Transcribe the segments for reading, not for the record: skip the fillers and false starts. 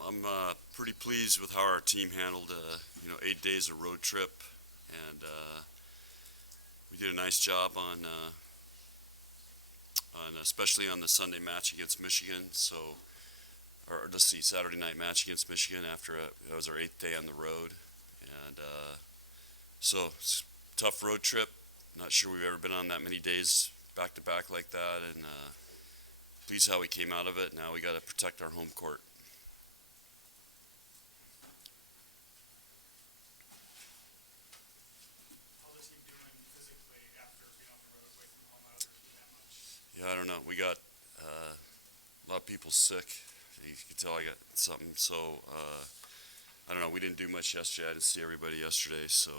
I'm pretty pleased with how our team handled 8 days of road trip, and we did a nice job on especially on the Sunday match against Michigan. So, or let's see, Saturday night match against Michigan after that was our 8th day on the road, and so it's a tough road trip. Not sure we've ever been on that many days back to back like that, and pleased how we came out of it. Now we got to protect our home court. Yeah, I don't know. We got a lot of people sick. You can tell I got something. So I don't know. We didn't do much yesterday. I didn't see everybody yesterday, so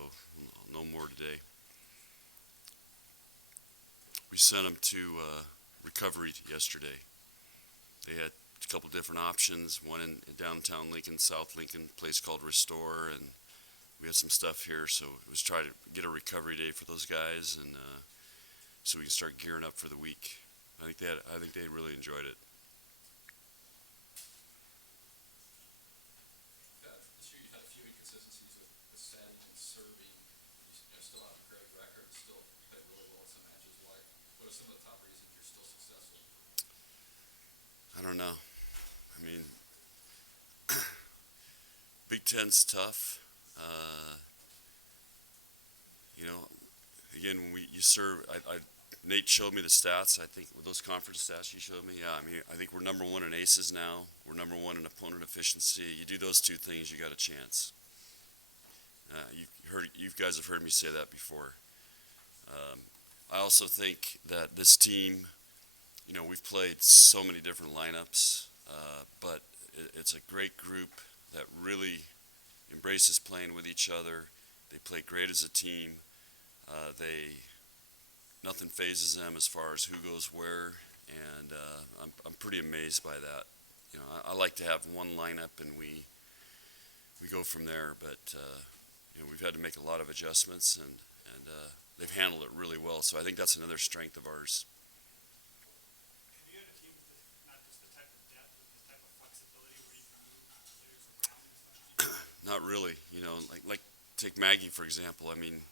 no more today. We sent them to recovery yesterday. They had a couple different options. One in downtown Lincoln, South Lincoln, a place called Restore, and we had some stuff here. So it was try to get a recovery day for those guys, and so we can start gearing up for the week. I think they really enjoyed it. This year you've had a few inconsistencies with setting and serving. You still have a great record. Still played really well in some matches. What are some of the top reasons you're still successful? I don't know. I mean, Big Ten's tough. Again, when you serve, Nate showed me the stats. I think with those conference stats you showed me, yeah, I mean, I think we're number one in aces now. We're number one in opponent efficiency. You do those two things, you got a chance. You guys have heard me say that before. I also think that this team, we've played so many different lineups, but it's a great group that really embraces playing with each other. They play great as a team. Nothing phases them as far as who goes where, and I'm pretty amazed by that. I like to have one lineup and we go from there, but we've had to make a lot of adjustments, and they've handled it really well. So I think that's another strength of ours. Have you had a team with not just the type of depth, but the type of flexibility where you can move players around and stuff? Not really. Like take Maggie for example. I mean,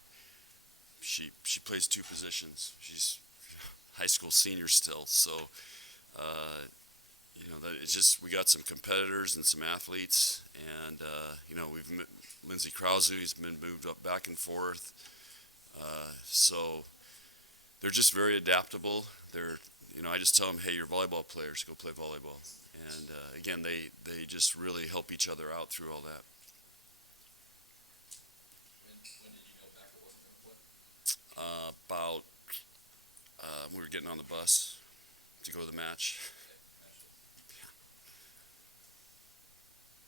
she plays two positions. She's high school senior still, so that it's just we got some competitors and some athletes, and we've Lindsey Krause, he's been moved up back and forth, so they're just very adaptable. I just tell them, hey, you're volleyball players, go play volleyball, and again, they just really help each other out through all that. About we were getting on the bus to go to the match.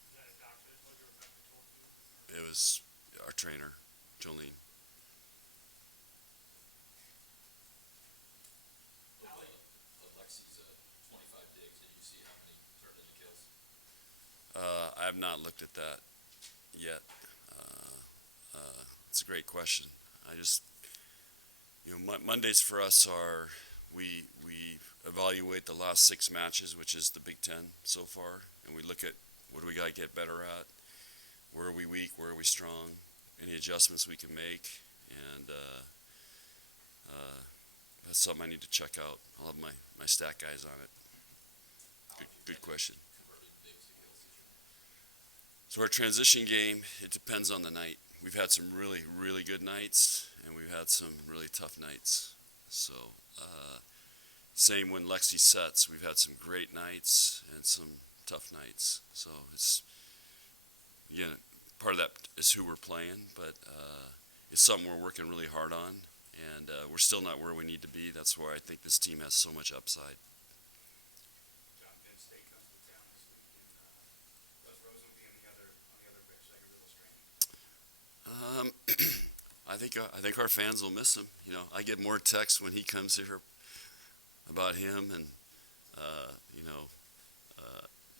Is that a doctor that told you, or a vet that told you? It was our trainer, Jolene. Alexi's 25 digs. Did you see how many turned into kills? I have not looked at that yet. It's a great question. Mondays for us are we evaluate the last 6 matches, which is the Big Ten so far, and we look at what do we got to get better at, where are we weak, where are we strong, any adjustments we can make, and that's something I need to check out. I'll have my stat guys on it. Good question. So our transition game, it depends on the night. We've had some really, really good nights, and we've had some really tough nights. So same when Lexi sets, we've had some great nights and some tough nights. So it's, again, part of that is who we're playing, but it's something we're working really hard on, and we're still not where we need to be. That's why I think this team has so much upside. Penn State comes to town this week, and Rose will be on the other bench, like a real strain. I think our fans will miss him. I get more texts when he comes here about him and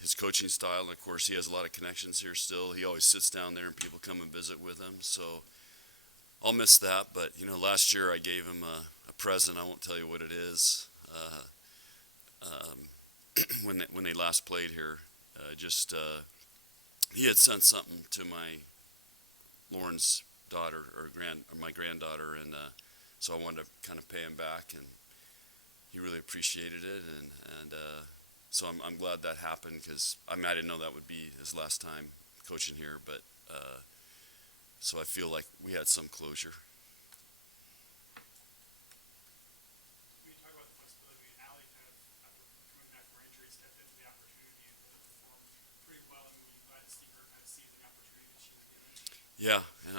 his coaching style. And of course, he has a lot of connections here still. He always sits down there and people come and visit with him. So I'll miss that. But last year I gave him a present. I won't tell you what it is. When they last played here, he had sent something to Lauren's daughter or my granddaughter, and so I wanted to kind of pay him back, and he really appreciated it, and so I'm glad that happened because I didn't know that would be his last time coaching here, but so I feel like we had some closure. When you talk about the flexibility, Allie kind of, after coming back from her injury, stepped into the opportunity and performed pretty well. And were you glad to see her kind of seize the opportunity that she was given? Yeah, and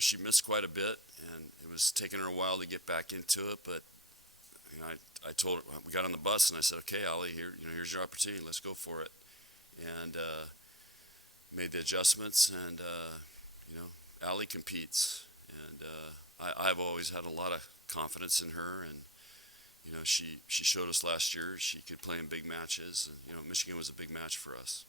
she missed quite a bit, and it was taking her a while to get back into it, but I told her, we got on the bus and I said, okay, Allie, here's your opportunity. Let's go for it. And made the adjustments, and Allie competes, and I've always had a lot of confidence in her, and she showed us last year she could play in big matches, and Michigan was a big match for us.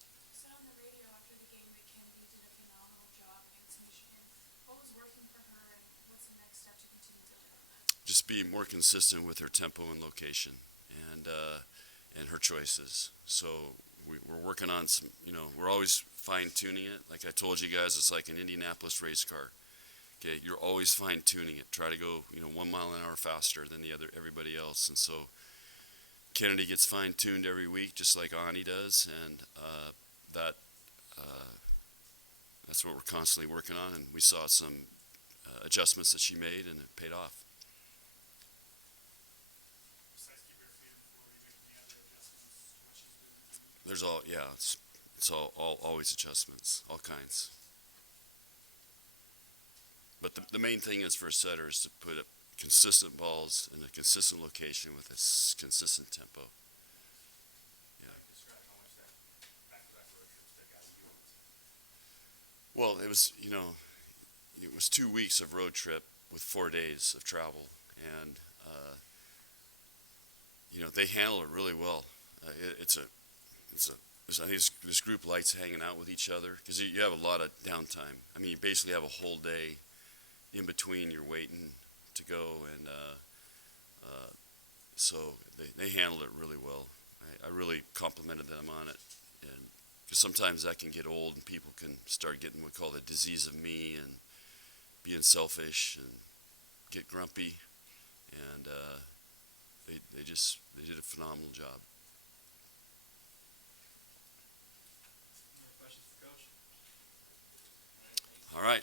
You said on the radio after the game that Kennedy did a phenomenal job against Michigan. What was working for her, and what's the next step to continue building on that? Just be more consistent with her tempo and location, and her choices. So we're working on some, we're always fine-tuning it. Like I told you guys, it's like an Indianapolis race car. Okay, you're always fine-tuning it. Try to go, 1 mile an hour faster than everybody else. And so Kennedy gets fine-tuned every week, just like Ani does, and that's what we're constantly working on. And we saw some adjustments that she made, and it paid off. Besides keeping her feet before you make any other adjustments to what she's doing? There's it's always adjustments, all kinds. But the main thing is for a setter is to put up consistent balls in a consistent location with a consistent tempo. Yeah. Describe how much that back-to-back road trips took out of you. Well, it was 2 weeks of road trip with 4 days of travel, and they handle it really well. I think this group likes hanging out with each other because you have a lot of downtime. I mean, you basically have a whole day in between you're waiting to go, and so they handled it really well. I really complimented them on it, and because sometimes that can get old and people can start getting what we call the disease of me and being selfish and get grumpy, and they did a phenomenal job. Any more questions for Coach? All right.